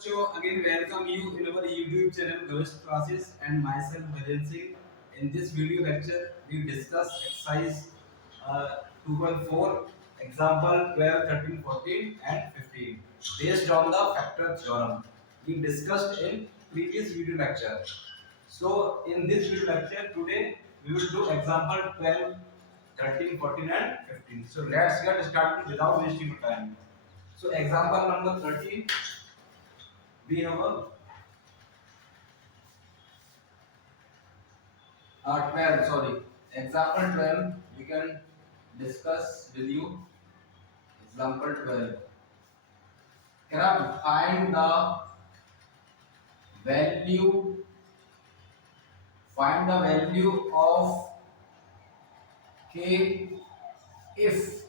So again, welcome you in our YouTube channel Ghost Classes and myself Bhajan Singh. In this video lecture, we discuss exercise 2.4, example 12, 13, 14, and 15 based on the factor theorem. We discussed in previous video lecture. So in this video lecture today, we will do example 12, 13, 14, and 15. So let's get started without wasting time. So example number 13. We have a 12, sorry, example 12 we can discuss with you. Example 12, can I value find the value of k if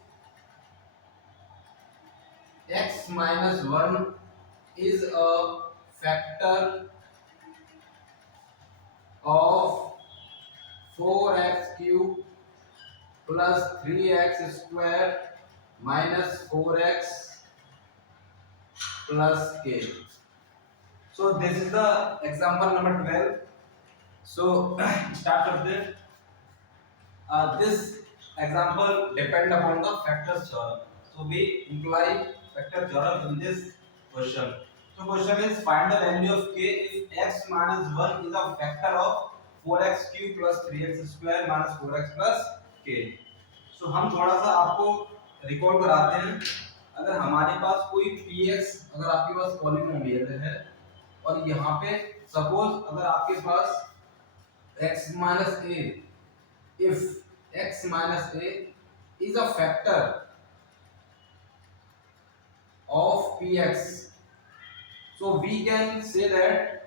x minus 1 is a factor of 4x cube plus 3x square minus 4x plus k. So this is the example number 12. So start of this. This example depend upon the factors theorem. So we imply factor theorem in this question. So question is find the value of k if x minus 1 is a factor of 4x cube plus 3x square minus 4x plus k. So हम थोड़ा सा आपको recall कराते हैं. अगर हमारे पास कोई px अगर आपके पास पॉलिनोमियल है और यहाँ पे सपोज अगर आपके पास x minus a, if x minus a is a factor of px, so we can say that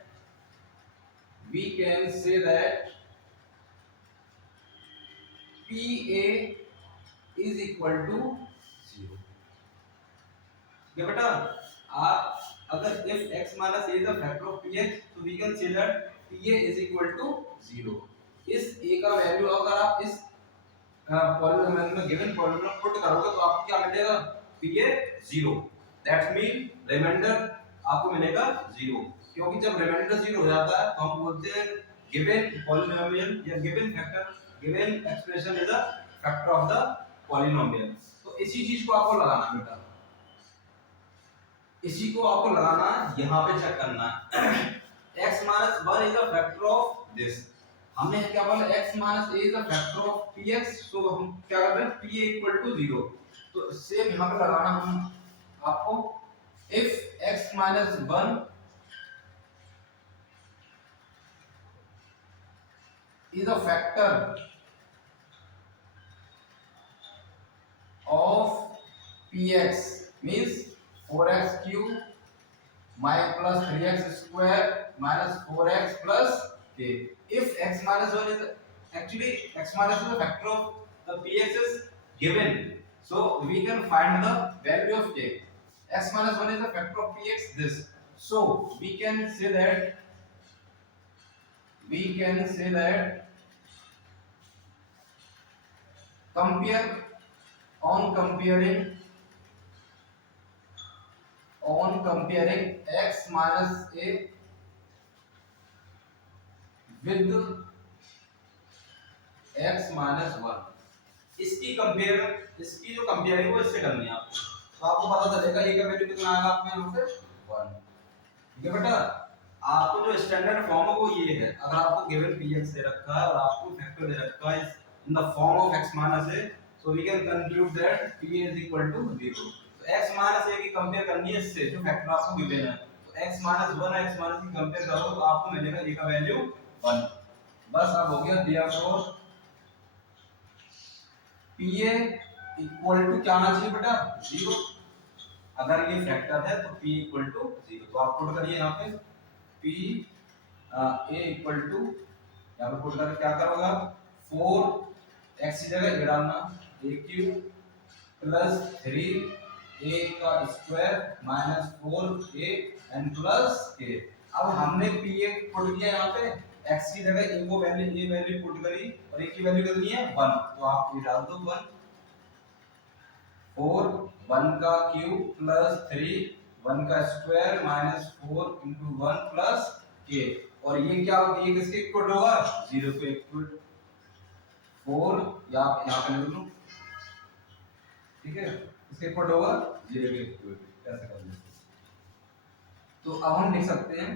pa is equal to 0. ये बेटा आप अगर if x minus a is a factor of px, so we can say that pa is equal to 0. इस a का value अगर आप इस polynomial में गिवन पॉलिनोमियल पुट करोगे तो आपको क्या मिलेगा pa 0. दैट मीन रिमाइंडर आपको मिलेगा 0, क्योंकि जब रिमाइंडर 0 हो जाता है तो हम बोलते हैं गिवन पॉलिनोमियल या given factor given expression is a factor of the polynomial. तो इसी चीज को आपको लगाना बेटा, इसी को आपको लगाना यहाँ पे चेक करना है. x minus 1 is a factor of this. हमने क्या बोला x minus a is a factor of px, so हम क्या कर रहे हैं pa equal to 0. तो सेम यहाँ पे लगाना हम आपको if x minus 1 is a factor of px means 4x cube minus plus 3x square minus 4x plus k. If x minus 1 is actually x minus is a factor of the px is given, so we can find the value of k. X minus 1 is a factor of px this, so we can say that comparing x minus a with x minus 1, इसकी जो compare है वो इससे करनी है आपको. तो आपको पता चलेगा a का वैल्यू कितना आएगा आपके यहाँ से 1. ठीक है बेटा, आपको जो स्टैंडर्ड फॉर्म है वो ये है. अगर आपको गिवन px दे रखा है और आपको फैक्टर दे रखा है इन the form of x minus a, so we can conclude that pa is equal to 0. तो x minus a की कंपेयर करनी है इससे जो फैक्टर आपको गिवन है. तो x minus 1 x minus की कंपेयर करो तो आपको मिलेगा a का वैल्यू 1. बस अब हो गया. therefore pa इक्वल टू क्या आना चाहिए बेटा 0. अगर ये फैक्टर है तो p इक्वल टू 0. तो आप पुट करिए यहाँ पे p a इक्वल टू, यहाँ पे पुट करके क्या करोगे 4 x की जगह a डालना a क्यूब प्लस 3 a का square minus 4a n plus k. अब हमने pa पुट किया यहाँ पे, x की जगह a को वैल्यू पुट करी और a की वैल्यू कितनी है 1, तो आप ये डाल दो 1. 4 1 का क्यूब प्लस 3 1 का स्क्वायर माइनस 4 इंटू 1 प्लस के, और ये क्या होगा, ये किसके इक्वल होगा, 0 के इक्वल। 4 या आप यहाँ पे लिख लो, ठीक है, इसके इक्वल होगा 0 के इक्वल। कैसे कर लेंगे, तो अब हम लिख सकते हैं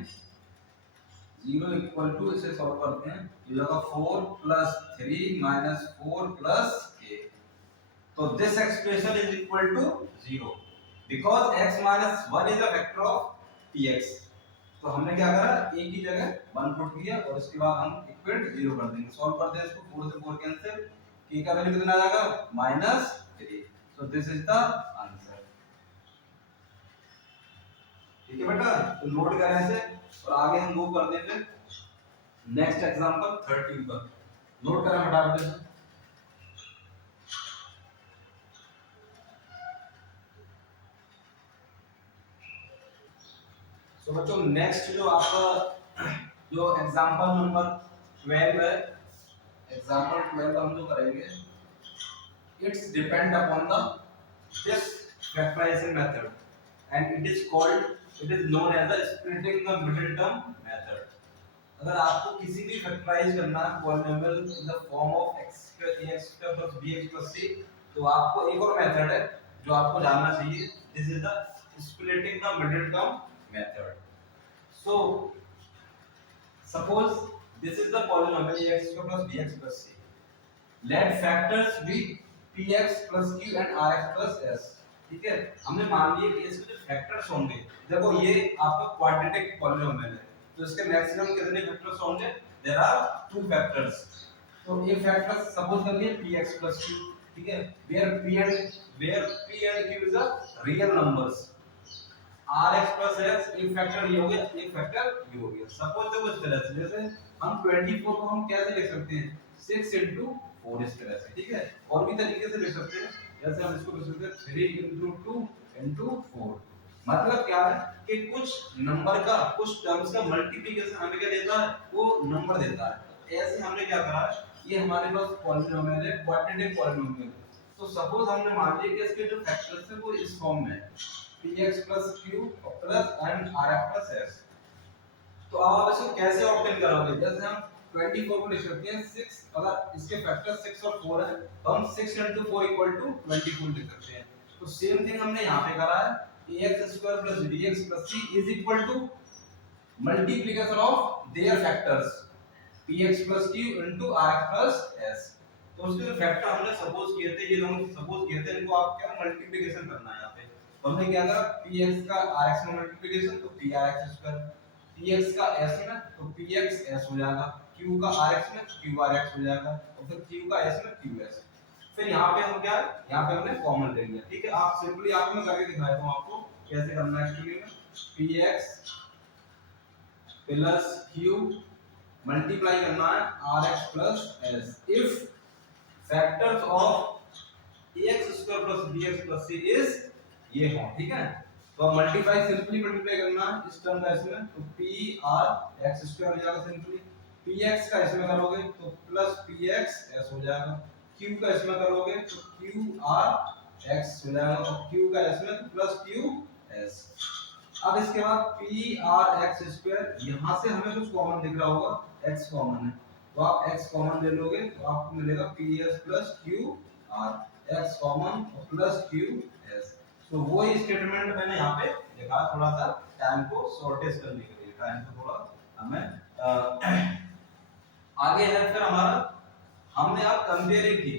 0 इक्वल टू, इसे सॉल्व करते हैं, ये होगा 4 प्लस 3 माइनस 4 प्लस के। तो this expression is equal to 0 because x minus 1 is a factor of px। तो हमने क्या करा, a की जगह 1 पुट किया और उसके बाद हम इक्वल 0 कर देंगे। सॉल्व करते हैं इसको, 4 से 4 कैंसिल, k का वैल्यू कितना आ जाएगा, -3। So this is the answer. ठीक है बेटा, तो नोट करें इसे और आगे हम मूव कर देंगे नेक्स्ट एग्जांपल 13 पर। नोट करें फटाफट से। तो बच्चों नेक्स्ट जो आपका जो एग्जांपल नंबर 12 है, एग्जांपल 12 हम जो करेंगे, it's depend upon the this factorisation method and it is known as the splitting the middle term method. अगर आपको किसी भी फैक्टराइज करना है polynomial in the form of x² bx c, तो आपको एक और मेथड है जो आपको जानना चाहिए, this is the splitting the middle term method. So suppose this is the polynomial ax² plus bx plus c. Let factors be px plus q and rx plus s। ठीक है, हमने मान लिया कि इसके जो फैक्टर्स होंगे, देखो ये आपका क्वाड्रेटिक पॉलिनोमियल है, तो इसके मैक्सिमम कितने फैक्टर्स होंगे, देयर आर 2 फैक्टर्स। तो ये फैक्टर्स सपोज कर लिए px plus q, ठीक है, where p and q is a real numbers। rx plus s एक फैक्टर ये हो गया, एक फैक्टर ये हो गया। सपोज देखो इस तरह से, जैसे हम 24 को हम कैसे लिख सकते हैं, 6 into 4 इस तरह से, ठीक है। और भी तरीके से लिख सकते हैं, जैसे हम इसको लिख सकते हैं 3 into 2 into 4। मतलब क्या है कि कुछ नंबर का, कुछ टर्म्स का मल्टीप्लिकेशन हमें क्या देता है, वो नंबर देता है। ऐसे हमने क्या करा है, ये हमारे पास पॉलिनोमियल है, क्वाड्रेटिक पॉलिनोमियल। तो सपोज हमने मान लिया कि इसके जो फैक्टर्स है वो इस फॉर्म में है, px plus q plus and rf plus s। तो अब आप इसको कैसे ऑब्टेन करोगे, जैसे हम 24 को लिख सकते हैं 6, अगर इसके फैक्टर 6 और 4 है तो हम 6 into 4 equal to 24 लिख सकते हैं। तो सेम थिंग हमने यहाँ पे करा है, ax² plus bx plus c is equal to multiplication of their factors px plus q into rx plus s। तो उसके जो फैक्टर हमने सपोज किए थे, ये दोनों सपोज किए थे, इनको आप क्या मल्टीप्लिकेशन करना है यहाँ पे। तो हमने क्या करा, px का rx में मल्टीप्लिकेशन तो prx², px का s में तो px s हो जाएगा, q का rx में qrx हो जाएगा, और फिर q का s में qs। फिर यहाँ पे हम क्या है, यहाँ पे हमने कॉमन ले लिया, ठीक है। आप सिंपली आप में करके दिखाता हूँ आपको कैसे करना है। एक्चुअली में px प्लस q मल्टीप्लाई करना है rx plus s if factors of ax² plus bx plus c is ये हो, ठीक है। तो अब मल्टीप्लाई, सिंपली मल्टीप्लाई करना है इस टर्म का इसमें, तो p r x² हो जाएगा सिंपली, px का इसमें करोगे तो प्लस px s हो जाएगा, q का इसमें करोगे तो q r x हो जाएगा, और q का इसमें तो प्लस q s। अब इसके बाद p r x², यहाँ से हमें कुछ कॉमन दिख रहा होगा, x कॉमन है, तो आप x कॉमन ले लोगे तो आपको मिलेगा ps plus q r, x common plus q s। तो वो ही स्टेटमेंट मैंने यहाँ पे लिखा, थोड़ा सा टाइम को शॉर्टेज करने के लिए, टाइम को थोड़ा हमें आगे है। फिर हमारा हमने आप कंपेयरिंग की,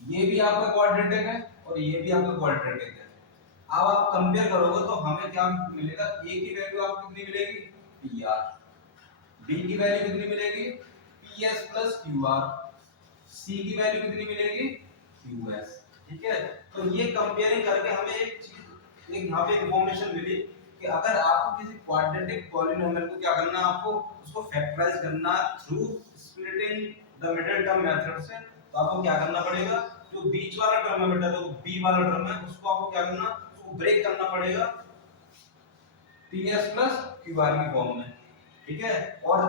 ये भी आपका क्वाड्रेटिक है और ये भी आपका क्वाड्रेटिक है। अब आप कंपेयर करोगे तो हमें क्या मिलेगा, a की वैल्यू आपको कितनी मिलेगी, pr, b की वैल्यू कितनी मिलेगी, ps प्लस qr, c की वैल्यू कितनी मिलेगी, qs, ठीक है। तो ये कंपेयरिंग करके हमें एक चीज, एक यहाँ पे इंफॉर्मेशन मिली कि अगर आपको किसी क्वाड्रेटिक पॉलिनोमियल को क्या करना है, आपको उसको फैक्टराइज करना through splitting the middle term method से, तो आपको क्या करना पड़ेगा, जो बीच वाला टर्म है बेटा, जो b वाला टर्म है, उसको आपको क्या करना, उसको ब्रेक करना पड़ेगा ps प्लस qr की फॉर्म में, ठीक है। और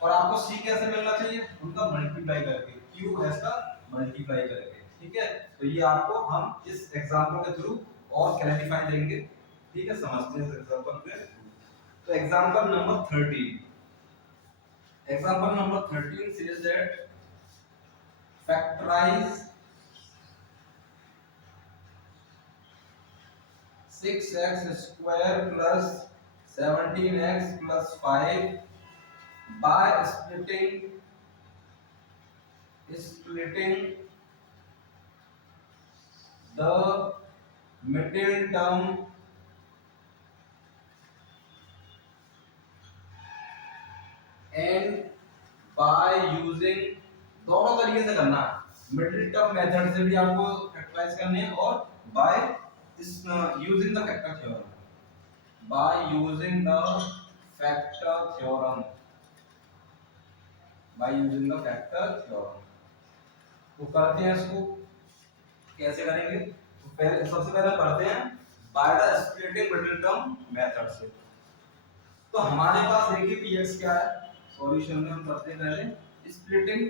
आपको c कैसे मिलना चाहिए, उनका मल्टीप्लाई करके, qs का मल्टीप्लाई करके, ठीक है। तो ये आपको हम इस एग्जांपल के थ्रू और क्लैरिफाई देंगे। ठीक है, समझते हैं एग्जांपल पे। तो example number 13, example number 13 says that factorize 6x square plus 17x plus 5 by splitting the middle term and by using, दोनों तरीके से करना है, मिडिल टर्म मेथड से भी आपको फैक्टराइज करने हैं और by using the factor theorem, by using the factor theorem, by using the factor theorem. तो करते हैं इसको, कैसे करेंगे? तो पहले सबसे पहले पढ़ते हैं by the splitting middle term method से। तो हमारे पास देखिए px क्या है, सॉल्यूशन में हम करते हैं पहले splitting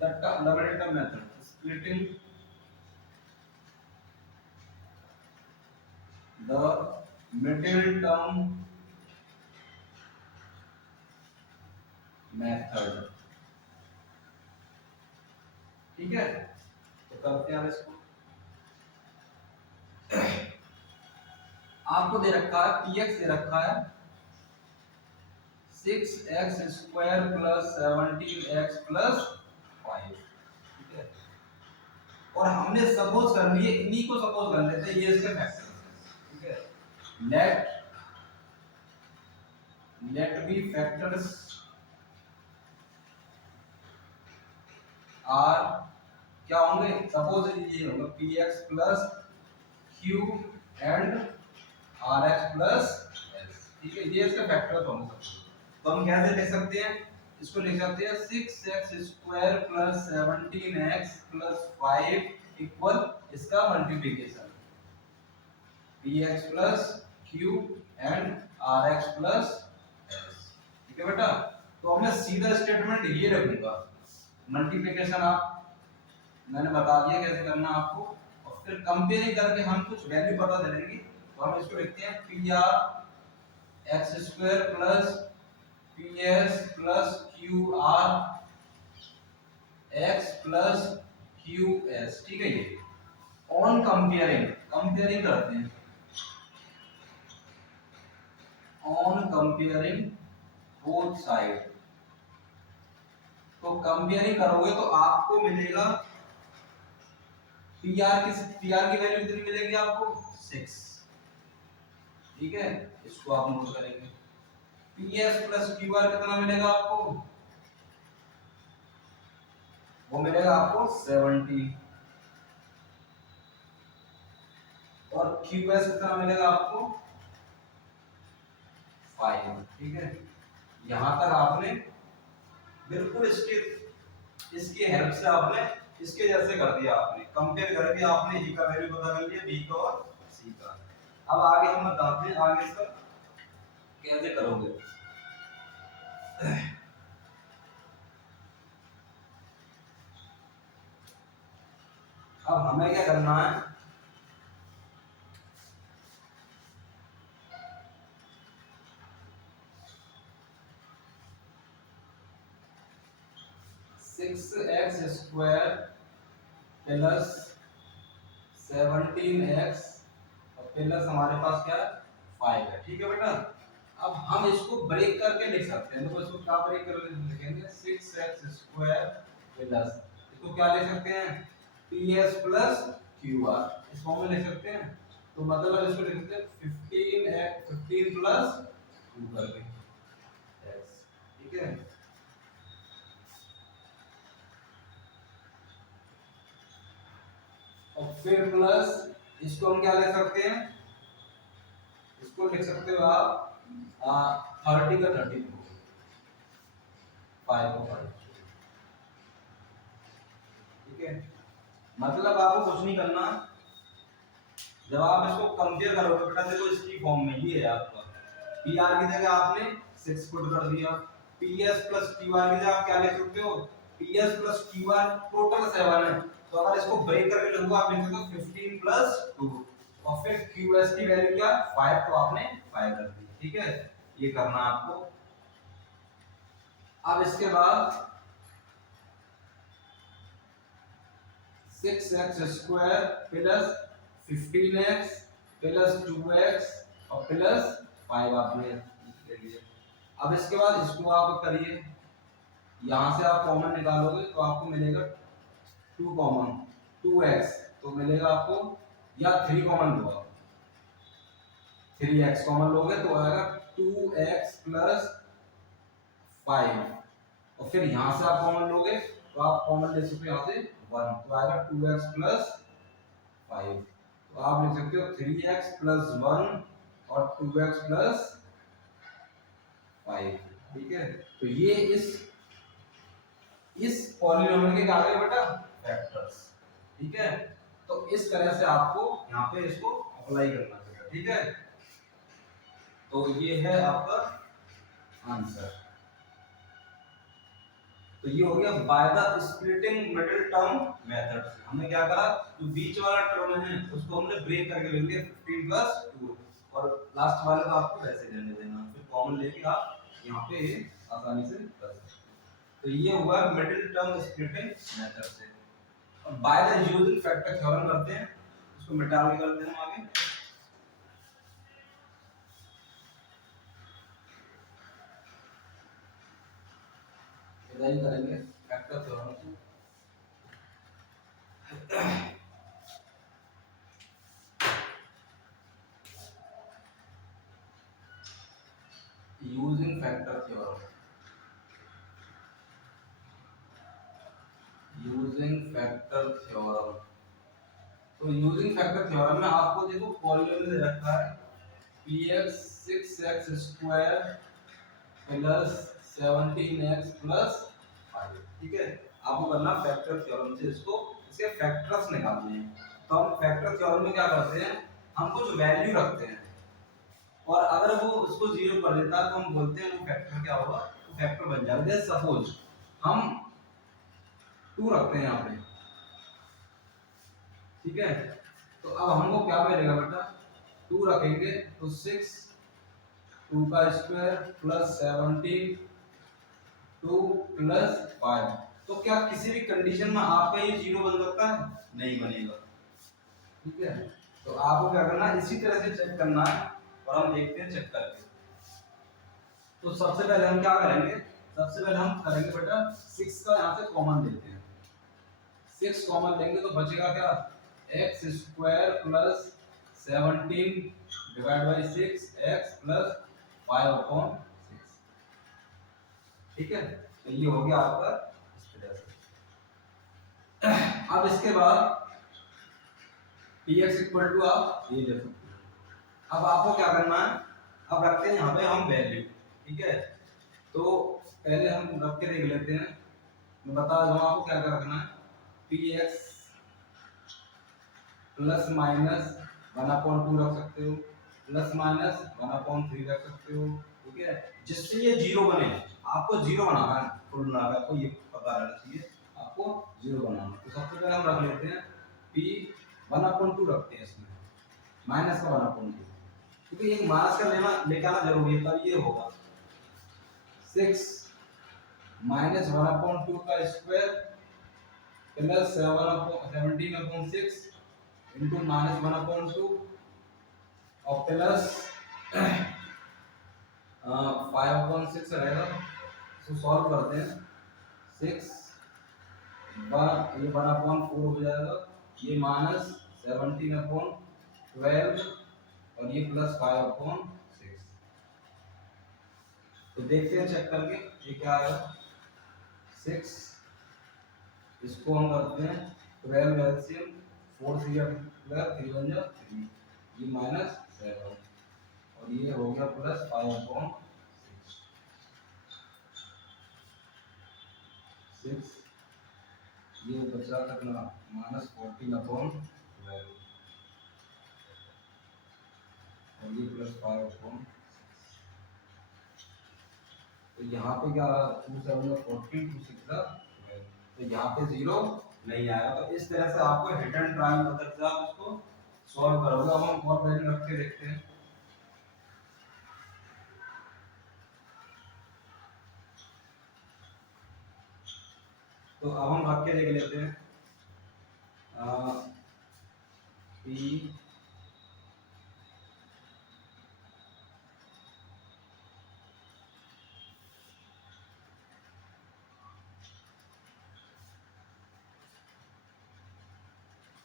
the middle term method, splitting the middle term method, ठीक है। तो करते हैं इसको, आपको दे रखा है px दे रखा है 6x square plus 17x plus 5, ठीक है। और हमने सपोज कर लिए, इन्हीं को सपोज कर लेते हैं ये इसके फैक्टर हैं, ठीक है। लेट बी फैक्टर्स आर क्या होंगे, सपोज ये होगा px plus q and rx plus s, ठीक है। ये इसके फैक्टर्स होंगे। तो हम कैसे लिख सकते हैं, इसको लिख सकते हैं 6x square plus 17x plus 5 equal इसका multiplication px plus q and rx plus s, ठीक है बेटा। तो मैं सीधा स्टेटमेंट ये रखूंगा, मल्टीप्लिकेशन आप मैंने बता दिया कैसे करना आपको, और फिर कंपेयरिंग करके हम कुछ वैल्यू पता चलेंगी। तो हम इसको लिखते हैं pr x square plus ps plus qr x plus qs, ठीक है। ये ऑन कंपेयरिंग, कंपेयरिंग करते हैं, ऑन कंपेयरिंग बोथ साइड। तो कंपेयरिंग करोगे तो आपको मिलेगा pr की वैल्यू कितनी मिलेगी आपको 6, ठीक है। इसको आप नोट करेंगे। ps प्लस qr कितना मिलेगा आपको, वो मिलेगा आपको 70, और qs कितना मिलेगा आपको 5, ठीक है। यहां तक आपने बिल्कुल इसकी हेल्प से आपने इसके जैसे कर दिया, आपने कंपेयर करके आपने e का वैल्यू पता कर लिया, b का और c का। अब आगे हम बताते हैं आगे इसका कैसे करोगे। अब हमें क्या करना है, six x square plus 17x और प्लस हमारे पास क्या है 5 है, ठीक है बेटा। अब हम इसको ब्रेक करके लिख सकते हैं, तो इसको क्या ब्रेक करके लिखेंगे 6x स्क्वायर प्लस, इसको क्या लिख सकते हैं ps प्लस qr, इस फॉर्म में लिख सकते हैं। तो मतलब इसको लिख सकते हैं 15 प्लस 2 करके x, ठीक है। और फिर प्लस इसको हम क्या लिख सकते हैं, इसको लिख सकते हो आप 30 का 30 5 को 5, ठीक है। मतलब आपको कुछ नहीं करना, जब आप इसको कंपेयर करोगे बेटा, देखो इसकी फॉर्म में ये है आपका pr की जगह आपने 6 पुट कर दिया, ps प्लस qr की जगह आप क्या लिख सकते हो ps प्लस qr टोटल 7 है। तो अगर इसको ब्रेक करके लिखोगे आप लिख सकते हो 15 प्लस 2, और फिर QS की वैल्यू क्या 5, तो आपने 5 कर दी। ठीक है, ये करना आपको। अब इसके बाद 6x square plus 15x plus 2x और प्लस 5 आपने ले लिए। अब इसके बाद इसको आप करिए, यहाँ से आप कॉमन निकालोगे तो आपको मिलेगा 2 कॉमन 2x, तो मिलेगा आपको, या 3 कॉमन लो आप, 3x कॉमन लोगे तो आएगा 2x प्लस 5, और फिर यहाँ से आप कॉमन लोगे तो आप कॉमन ले सकते हो यहाँ से 1, तो आएगा 2x प्लस 5, तो आप लिख सकते हो 3x प्लस 1 और 2x प्लस 5। ठीक है, तो ये इस पॉलिनोमियल के क्या आ गए बेटा, फैक्टर्स। ठीक है, तो इस तरह से आपको यहाँ पे इसको अप्लाई करना पड़ेगा। ठीक है, तो ये है आपका आंसर। तो ये हो गया by the splitting middle term method से। हमने क्या करा, जो बीच वाला टर्म है उसको हमने ब्रेक करके ले लिया 15 प्लस 2, और लास्ट वाले को आपको वैसे रहने देना, फिर कॉमन लेके आप यहाँ पे आसानी से कर सकते हैं। तो ये हुआ मिडिल टर्म स्प्लिटिंग मेथड से। अब by the using factor theorem करते हैं, उसको मिटा के करते हैं हम आगे। इधर ही करेंगे फैक्टर थ्योरम से। Using factor theorem, using factor theorem. तो यूजिंग फैक्टर थ्योरम में आपको देखो पॉलिनोमियल दे रखा है px 6x square plus 17x plus 5। ठीक है, आपको करना फैक्टर थ्योरम से इसको, इसके फैक्टर्स निकालने हैं। तो हम फैक्टर थ्योरम में क्या करते हैं, हम कुछ वैल्यू रखते हैं और अगर वो उसको जीरो कर देता है तो हम बोलते हैं वो फैक्टर क्या होगा, तो फैक्टर बन जाएगा। जैसे सपोज हम 2 रखते हैं यहाँ पे। ठीक है, तो अब हमको क्या मिलेगा बेटा, 2 रखेंगे तो 6 2 का स्क्वायर प्लस 17 2 प्लस 5। तो क्या किसी भी कंडीशन में आपका ये जीरो बन सकता है, नहीं बनेगा। ठीक है, तो आपको क्या करना है, इसी तरह से चेक करना है और हम देखते हैं चेक करके। तो सबसे पहले हम क्या करेंगे, सबसे पहले हम करेंगे बेटा 6 का यहाँ से कॉमन लेते हैं। 6 कॉमन लेंगे तो बचेगा क्या, x square plus 17 divide by 6 x plus 5 upon 6। ठीक है, तो ये हो गया आपका इस तरह से। अब इसके बाद px इक्वल टू आप ये ले सकते हो। अब आपको क्या करना है, अब रखते हैं यहाँ पे हम वैल्यू। ठीक है, तो पहले हम रख के देख लेते हैं, मैं बता दूं आपको क्या क्या रखना है। px प्लस माइनस 1/2 रख सकते हो, प्लस माइनस 1/3 रख सकते हो। ठीक है, जिससे ये जीरो बने, आपको जीरो बनाना है, फुल बनाना है, आपको ये पता रहना चाहिए, आपको जीरो बनाना। तो सबसे पहले हम रख लेते हैं p 1/2 रखते हैं इसमें, माइनस का 1/2, क्योंकि एक माइनस का लेके आना जरूरी है, तब ये होगा 6 माइनस 1/2 का स्क्वायर प्लस 17/6 इंटू माइनस 1/2 और प्लस 5/6 रहेगा। इसको सॉल्व करते हैं, 6 ये 1/4 हो जाएगा, ये माइनस 17/12 और ये प्लस 5/6। तो देखते हैं चेक करके ये क्या आएगा। 6 इसको हम करते हैं 12 एलसीएम, 4 3 1 जा 3, ये माइनस 7 और ये हो गया प्लस 5/6। 6 ये बचा कितना, माइनस 14/12 और ये प्लस 5/6। तो यहाँ पे क्या 2 7 14 2 6 12, तो यहाँ पे जीरो नहीं आएगा। तो इस तरह से आपको हिट एंड ट्रायल मेथड से आप इसको सॉल्व करोगे। अब हम और वैल्यू रख के देखते हैं। तो अब हम रख के देख लेते हैं। पी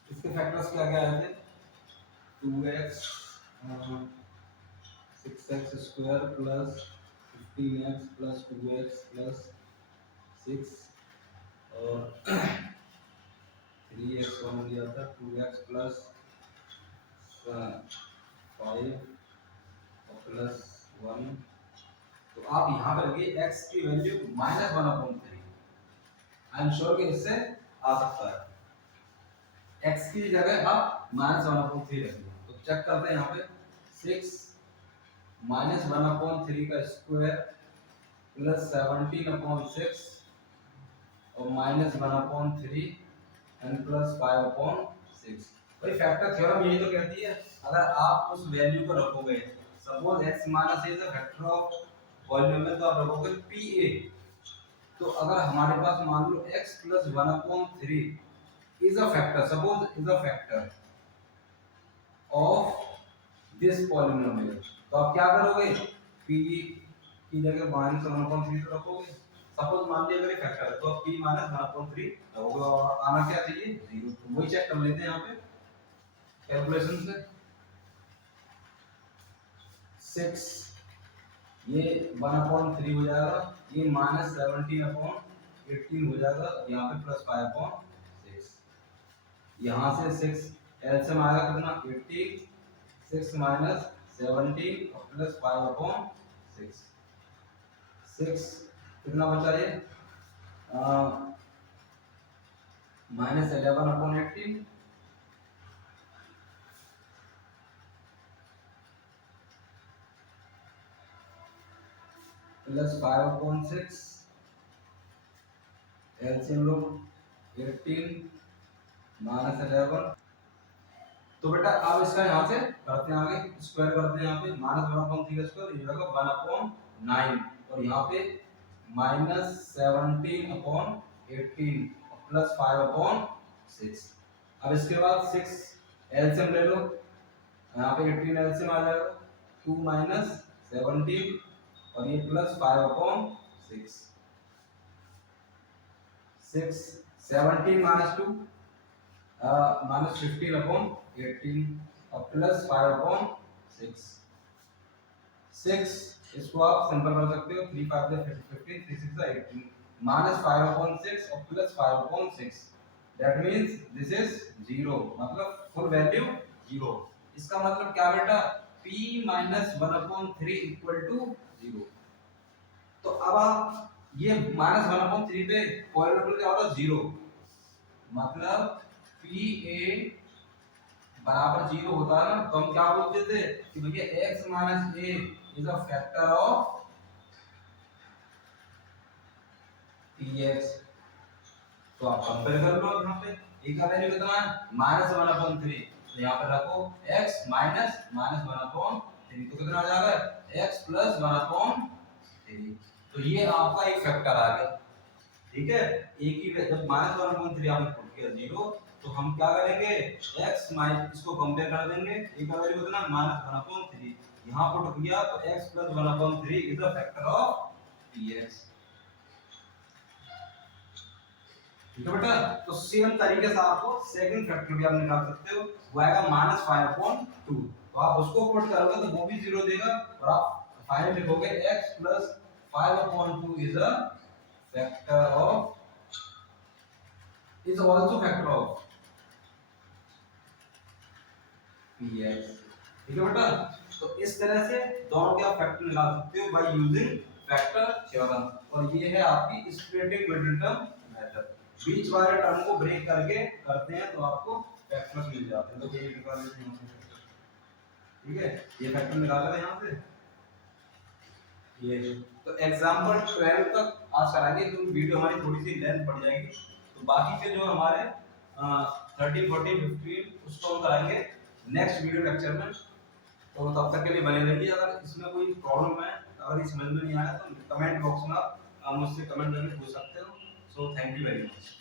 इसके फैक्टर्स क्या क्या आए थे? 2x 6x square plus 15x plus 2x plus 6 और 3x को हम लिया था 2x प्लस 5 और प्लस 1। तो आप यहाँ पर लगे x की वैल्यू -1/3। आई एम श्योर कि इससे आ सकता है। x की जगह आप -1/3 रखिए। तो चेक करते हैं यहाँ पे 6 -1/3 का स्क्वायर प्लस 17/6 और -1/3 एंड प्लस 5/6। भाई फैक्टर थ्योरम यही तो कहती है, अगर आप उस वैल्यू को रखोगे, suppose x - a is a factor of volume में, तो आप रखोगे pa। तो अगर हमारे पास मान लो x + 1/3 is a factor, suppose is a factor of this polynomial, तो आप क्या करोगे? p की जगह -1/3 तो रखोगे। सपोज मान लिया अगर फैक्टर है तो p - 1/3 रखोगे और आना क्या चाहिए? 0। तो वही चेक कर लेते हैं यहाँ पे कैलकुलेशन से। 6 ये 1/3 हो जाएगा, ये -17/18 हो जाएगा, यहाँ पे प्लस 5/6। यहाँ से 6 एलसीएम आएगा कितना? 18। 6 - 17 और प्लस 5/6। 6 कितना बचा ये? -11/18 प्लस 5/6। एलसीएम लो 18 -11। तो बेटा अब इसका यहाँ से करते हैं आगे, स्क्वायर करते हैं। यहाँ पे -1/3 का स्क्वायर ये होगा 1/9 और यहाँ पे -17/18 और प्लस 5/6। अब इसके बाद 6 एलसीएम ले लो, यहाँ पे 18 एलसीएम आ जाएगा, 2 - 17 और ये प्लस 5/6। 6 17 - 2 -15/18 और प्लस 5/6। 6 इसको आप सिंपल कर सकते हो, 3 5 15 3 6 18 -5/6 और plus 5/6। That means this is 0, मतलब फुल वैल्यू 0। इसका मतलब क्या बेटा? p - 1/3 = 0। तो अब आप ये -1/3 पे पॉलिनोमियल क्या होगा? 0। मतलब pa बराबर 0 होता है ना, तो हम क्या बोलते थे कि भैया x - a is a factor of px। तो आप कंपेयर कर लो यहाँ पे a का वैल्यू कितना है? -1/3। तो यहाँ पे रखो x माइनस -1/3 तो कितना आ जाएगा? x + 1/3। तो ये आपका एक फैक्टर आ गया। ठीक है, a की जब -1/3 आपने पुट किया 0, तो हम क्या करेंगे? x माइनस इसको कंपेयर कर देंगे, a का वैल्यू कितना? -1/3। यहाँ पुट किया तो x + 1/3 is a factor of px। ठीक है बेटा, तो सेम तरीके से आपको सेकंड फैक्टर भी आप निकाल सकते हो, वो आएगा -5/2। तो आप उसको पुट करोगे तो वो भी 0 देगा और आप फाइनल लिखोगे x + 5/2 is a factor of is also factor of px। ठीक है बेटा, तो इस तरह से दोनों के आप फैक्टर निकाल सकते हो बाय यूजिंग फैक्टर थ्योरम। और ये है आपकी स्प्लिटिंग मिडिल टर्म मेथड। बीच वाले टर्म को ब्रेक करके करते हैं तो आपको फैक्टर्स मिल जाते हैं। तो ये निकाल लेते हैं यहाँ से। ठीक है, ये फैक्टर निकाल लेते हैं यहाँ से। ये तो एग्जांपल 12 तक आज कराएंगे, तो वीडियो हमारी थोड़ी सी लेंथ बढ़ जाएगी। तो बाकी के जो हमारे 13 14 15 उसको हम कराएंगे नेक्स्ट वीडियो लेक्चर में। तो तब तक के लिए बने रहिए। अगर इसमें कोई प्रॉब्लम है, अगर ये समझ में नहीं आया तो कमेंट बॉक्स में आप मुझसे कमेंट करके पूछ सकते हो। So thank you very much.